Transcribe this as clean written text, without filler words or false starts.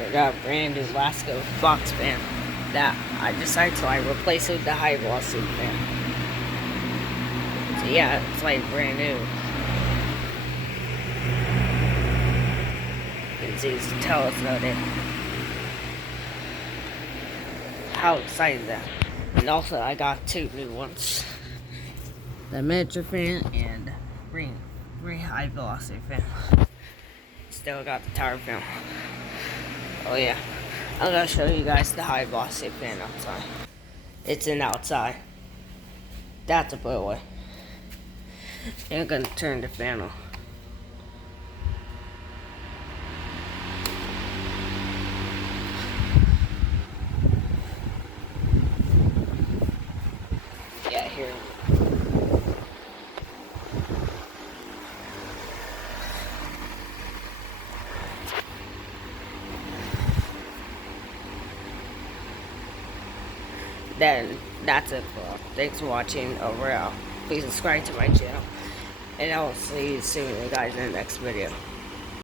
I got a brand new Lasko box fan that I decided to replace it with the high velocity fan. So yeah, it's brand new. You can see it's tell it's loaded. How excited that! And also I got two new ones: the miniature fan and green high velocity fan. Still got the tower fan. Oh yeah, I'm gonna show you guys the high velocity fan outside. It's in outside. That's a put away. I'm gonna turn the fan on. Yeah, here. Then that's it for all. Thanks for watching. Overall, please subscribe to my channel, and I will see you soon, guys, in the next video.